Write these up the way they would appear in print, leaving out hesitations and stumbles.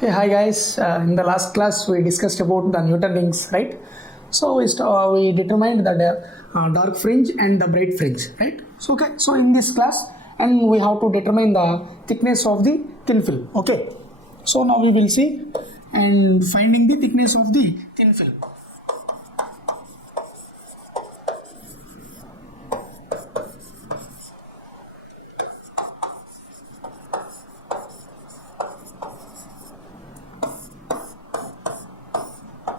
Okay, hi guys. In the last class, we discussed about the Newton rings, right? So we determined the dark fringe and the bright fringe, right? So okay. So in this class, and we have to determine the thickness of the thin film. Okay. So now we will see and finding the thickness of the thin film.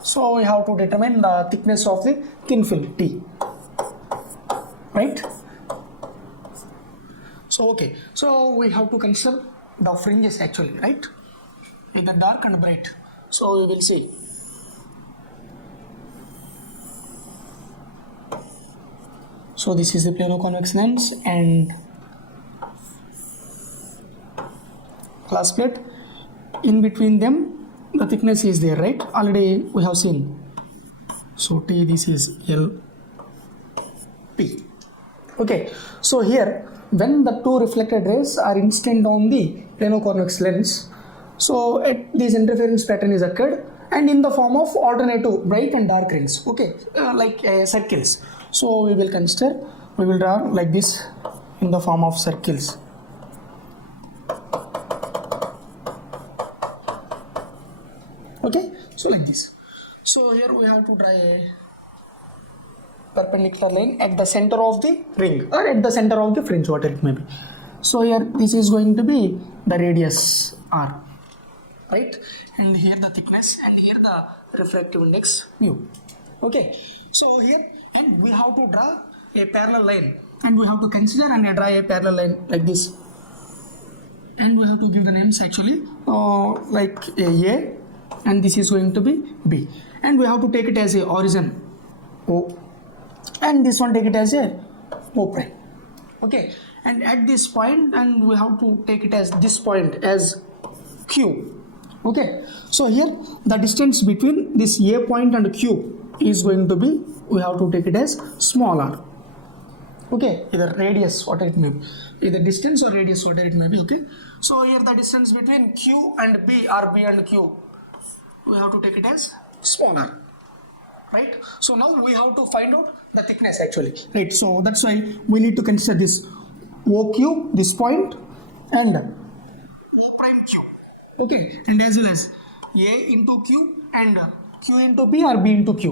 So we have to determine the thickness of the thin film T, right? So okay, so we have to consider the fringes actually, right? Either dark and bright. So we will see. So this is the plano-convex lens and glass plate. In between them, the thickness is there, right? Already we have seen. So T, this is L, P. Okay, so here when the two reflected rays are incident on the plano-convex lens, so this interference pattern is occurred and in the form of alternative bright and dark rings. Okay, like circles. So we will draw like this in the form of circles. Okay, so like this. So here we have to draw a perpendicular line at the center of the ring or at the center of the fringe, whatever it may be. So here this is going to be the radius R, right? And here the thickness and here the refractive index mu. Okay, so here and we have to draw a parallel line and we have to consider and draw a parallel line like this. And we have to give the names actually like A and this is going to be B, and we have to take it as a origin O and this one take it as a O prime. Okay, and at this point and we have to take it as this point as Q. Okay, so here the distance between this A point and Q is going to be, we have to take it as small r. Okay, either radius, whatever it may be, either distance or radius, whatever it may be. Okay, so here the distance between Q and B or B and Q, we have to take it as small r, right? So now we have to find out the thickness actually, right? So that's why we need to consider this OQ, this point, and O prime Q. Okay, and as well as A into Q and Q into B or B into Q,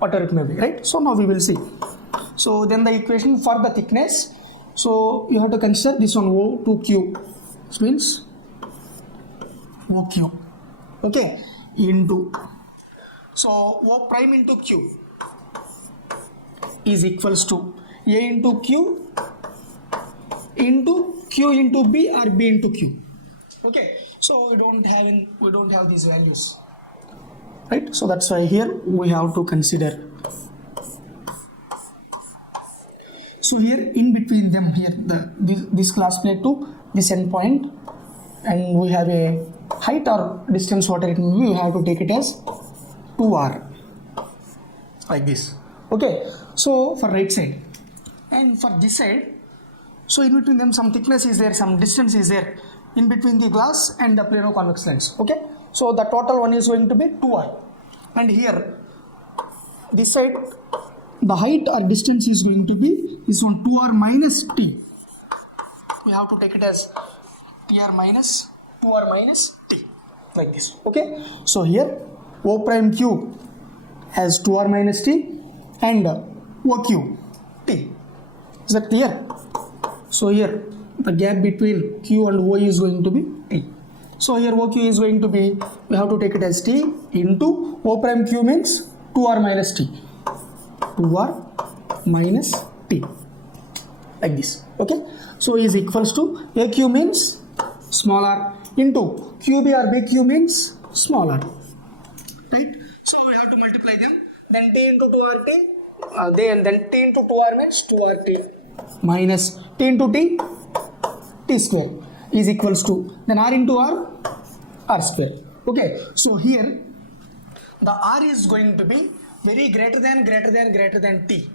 whatever it may be, right? So now we will see. So then the equation for the thickness, so you have to consider this one O to Q, which means OQ, okay, into, so O prime into Q is equals to A into Q into Q into B or B into Q. Okay, so we don't have these values, right? So that's why here we have to consider. So here in between them, here this glass plate to this end point, and we have a height or distance, whatever it may be, we have to take it as 2r like this. Okay, so for right side and for this side, so in between them some thickness is there, some distance is there in between the glass and the plano-convex lens. Okay, so the total one is going to be 2r, and here this side the height or distance is going to be this one 2r minus t. We have to take it as tr minus 2r minus t like this. Okay, so here O prime Q has 2r minus t and OQ t. Is that clear? So here the gap between Q and O is going to be t. So here OQ is going to be, we have to take it as t into O prime Q means 2r minus t. 2r minus t like this. Okay, so is equals to AQ means small r into QB or BQ means small r, right? So we have to multiply them, then t into 2rt, then t into 2r means 2rt minus t into t square is equals to, then r into r square. Okay, so here the r is going to be very greater than t,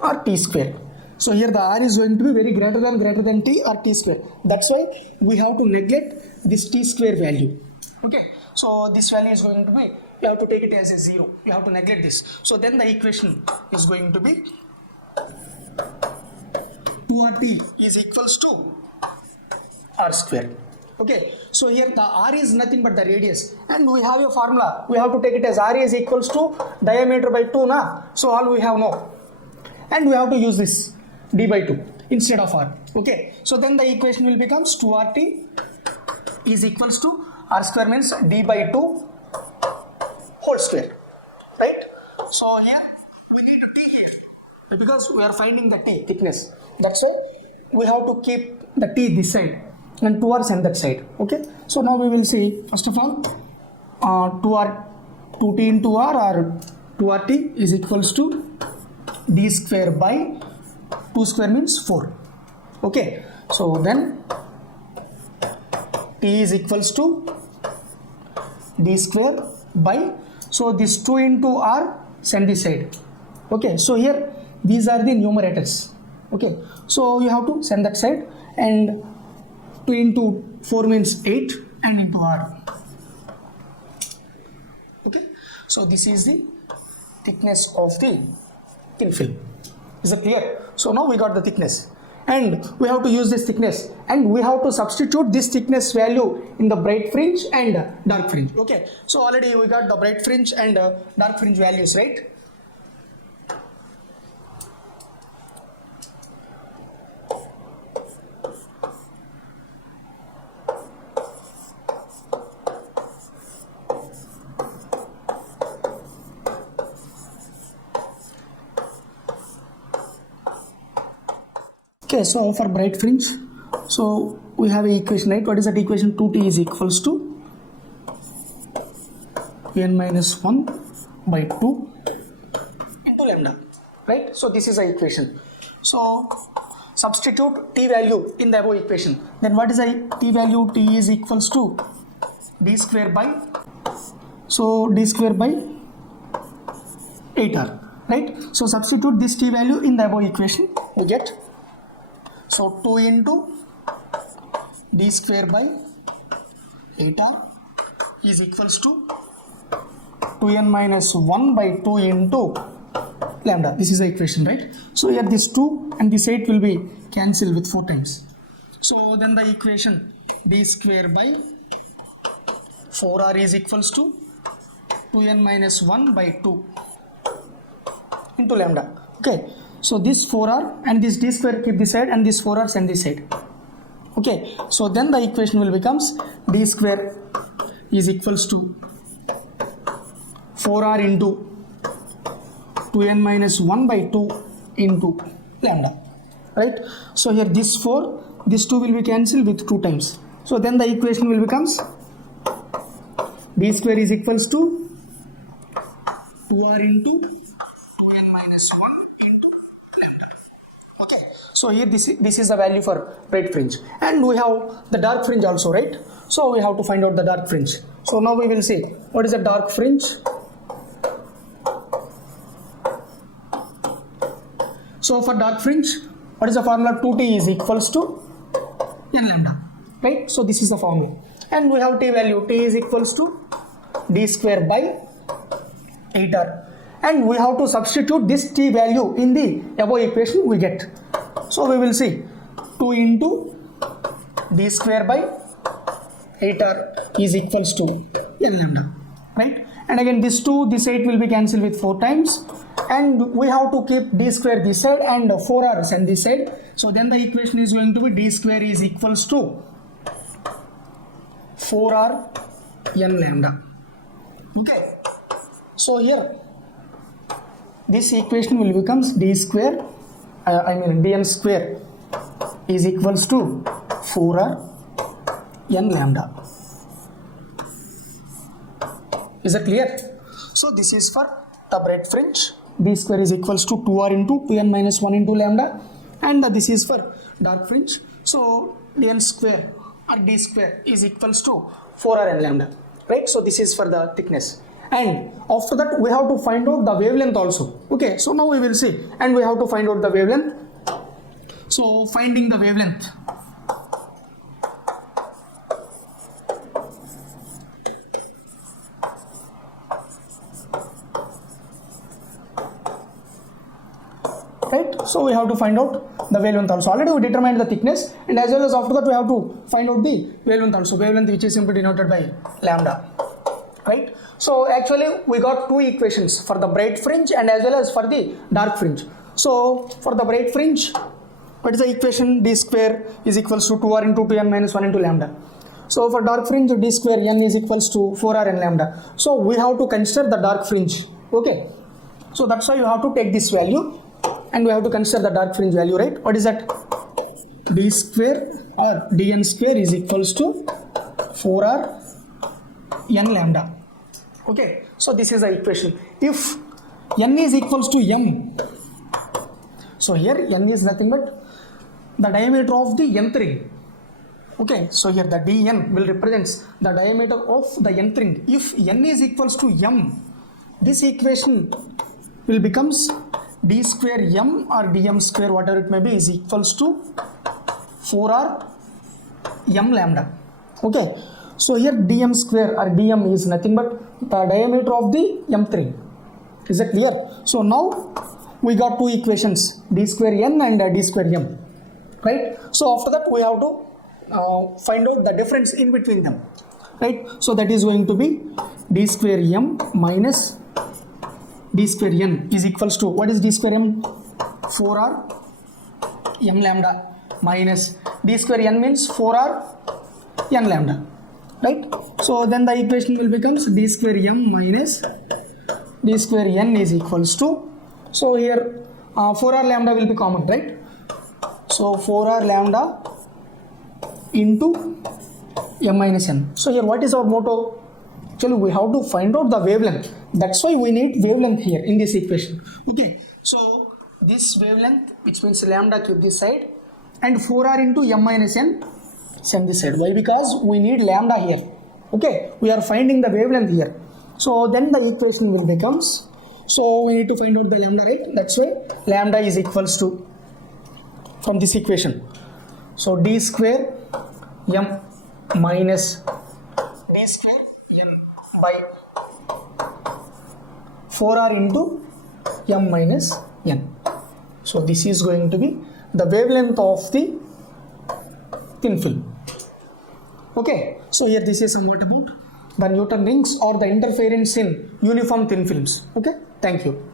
or t square. So here the r is going to be very greater than t or t square. That's why we have to neglect this t square value. Okay, so this value is going to be, you have to take it as a 0. You have to neglect this. So then the equation is going to be 2rt is equals to r square. Okay, so here the r is nothing but the radius, and we have a formula. We have to take it as r is equals to diameter by 2 na. So all we have now, and we have to use this d by 2 instead of r. Okay, so then the equation will becomes 2rt is equals to r square means d by 2 whole square, right? So here we need to t here because we are finding the t thickness. That's why we have to keep the t this side and 2r and that side. Okay, so now we will see first of all 2t into r or 2rt is equals to d square by 2 square means 4. Okay, so then t is equals to d square by, so this 2 into r send this side. Okay, so here these are the numerators. Okay, so you have to send that side, and 2 into 4 means 8 and into r. Okay, so this is the thickness of the thin film. Is it clear? So now we got the thickness, and we have to use this thickness, and we have to substitute this thickness value in the bright fringe and dark fringe. Okay, so already we got the bright fringe and dark fringe values, right? Okay, so for bright fringe, so we have an equation, right? What is that equation? 2t is equals to n minus 1 by 2 into lambda, right? So this is the equation. So substitute t value in the above equation. Then what is the t value? T is equals to d square by, so d square by 8r, right? So substitute this t value in the above equation, we get, so 2 into d square by 8r is equals to 2n minus 1 by 2 into lambda. This is the equation, right? So here this 2 and this 8 will be cancelled with 4 times. So then the equation d square by 4r is equals to 2n minus 1 by 2 into lambda. Okay, so this 4r and this d square keep this side, and this 4r send this side. Okay, so then the equation will becomes d square is equals to 4r into 2n minus 1 by 2 into lambda, right? So here this 4, this 2 will be cancelled with 2 times. So then the equation will becomes d square is equals to 2r into 2n minus 1 into lambda. Okay, so here this is the value for bright fringe, and we have the dark fringe also, right? So we have to find out the dark fringe. So now we will see what is the dark fringe. So for dark fringe, what is the formula? 2t is equals to n lambda, right? So this is the formula, and we have t value. T is equals to d square by 8r, and we have to substitute this t value in the above equation we get. So we will see 2 into d square by 8r is equals to n lambda, right? And again this 2, this 8 will be cancelled with 4 times, and we have to keep d square this side and 4r and this side. So then the equation is going to be d square is equals to 4r n lambda. Okay, so here this equation will becomes d square dn square is equals to 4r n lambda. Is it clear? So this is for the bright fringe. D square is equals to 2r into 2n minus 1 into lambda, and this is for dark fringe. So dn square or d square is equals to 4r n lambda, right? So this is for the thickness, and after that we have to find out the wavelength also. Okay, so now we will see, and we have to find out the wavelength. So finding the wavelength. Right, so we have to find out the wavelength also. Already we determined the thickness, and as well as after that we have to find out the wavelength also, wavelength which is simply denoted by lambda. Right, so actually we got two equations for the bright fringe and as well as for the dark fringe. So for the bright fringe, what is the equation? D square is equals to 2r into 2n minus 1 into lambda. So for dark fringe, d square n is equals to 4r n lambda. So we have to consider the dark fringe. Okay, so that's why you have to take this value and we have to consider the dark fringe value, right? What is that? D square or dn square is equals to 4r n lambda. Okay, so this is the equation. If n is equals to m, so here n is nothing but the diameter of the nth ring. Okay, so here the dn will represents the diameter of the nth ring. If n is equals to m, this equation will becomes d square m or dm square, whatever it may be, is equals to 4r m lambda. Okay, so here dm square or dm is nothing but the diameter of the mth ring. Is that clear? So now we got two equations, d square n and d square m, right? So after that we have to find out the difference in between them, right? So that is going to be d square m minus d square n is equals to, what is d square m? 4r m lambda minus d square n means 4r n lambda, right? So then the equation will becomes d square m minus d square n is equals to, so here 4r lambda will be common, right? So 4r lambda into m minus n. So here what is our motto? Actually we have to find out the wavelength. That's why we need wavelength here in this equation. Okay, so this wavelength, which means lambda cube this side, and 4r into m minus n send this side. Why? Because we need lambda here. Okay, we are finding the wavelength here. So then the equation will becomes, so we need to find out the lambda, right? That's why lambda is equals to, from this equation, so d square m minus d square n by 4r into m minus n. So this is going to be the wavelength of the thin film. Okay, so here this is somewhat about the Newton rings or the interference in uniform thin films. Okay, thank you.